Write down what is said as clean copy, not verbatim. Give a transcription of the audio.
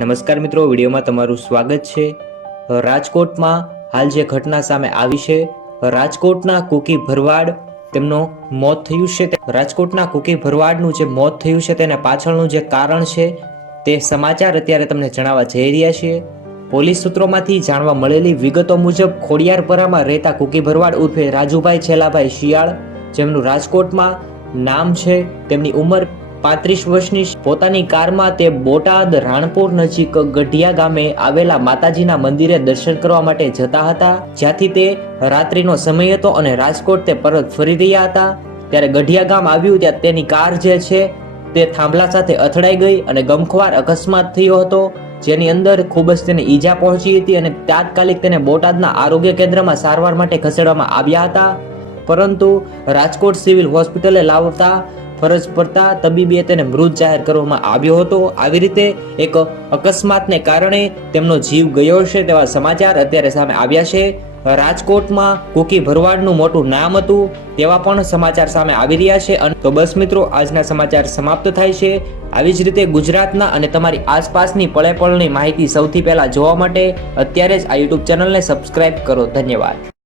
નમસ્કાર મિત્રો, વિડીયોમાં તમારું સ્વાગત છે। રાજકોટમાં હાલ જે ઘટના સામે આવી છે, રાજકોટના કુકી ભરવાડ તેમનો મોત થયું છે। રાજકોટના કુકી ભરવાડનું જે મોત થયું છે તેના પાછળનું જે કારણ છે તે સમાચાર અત્યારે તમને જણાવવા જઈ રહ્યા છીએ। પોલીસ સૂત્રોમાંથી જાણવા મળેલી વિગતો મુજબ ખોડિયારપરામાં રહેતા કુકી ભરવાડ ઉર્ફે રાજુભાઈ છેલાભાઈ શિયાળ, જેમનું રાજકોટમાં નામ છે, તેમની ઉંમર 35 વર્ષની, પોતાની કારમાં તે બોટાદ રાણપુર નજીક ગઢિયા ગામે આવેલા માતાજીના મંદિરે દર્શન કરવા માટે જતા હતા, જ્યાંથી તે રાત્રિનો સમય હતો અને રાજકોટ તે પરત ફરી રહ્યા હતા। ત્યારે ગઢિયા ગામ આવ્યું ત્યાં તેની કાર જે છે તે થાંભલા સાથે અથડાઈ ગઈ અને ગમખ્વાર અકસ્માત થયો હતો, જેની અંદર ખૂબ જ તેને ઈજા પહોંચી હતી અને તાત્કાલિક તેને બોટાદના આરોગ્ય કેન્દ્રમાં સારવાર માટે ખસેડવામાં આવ્યા હતા, પરંતુ રાજકોટ સિવિલ હોસ્પિટલે લાવતા ફરજ પડતા તબીબે તેને મૃત જાહેર કરવામાં આવ્યો હતો। આવી રીતે એક અકસ્માતને કારણે તેમનો જીવ ગયો છે તેવા સમાચાર અત્યારે સામે આવ્યા છે। રાજકોટમાં કુકી ભરવાડનું મોટું નામ હતું તેવા પણ સમાચાર સામે આવી રહ્યા છે। તો બસ મિત્રો, આજના સમાચાર સમાપ્ત થાય છે। આવી જ રીતે ગુજરાતના અને તમારી આસપાસની પળે પળની માહિતી સૌથી પહેલા જોવા માટે અત્યારે જ આ યુટ્યુબ ચેનલને સબસ્ક્રાઇબ કરો। ધન્યવાદ।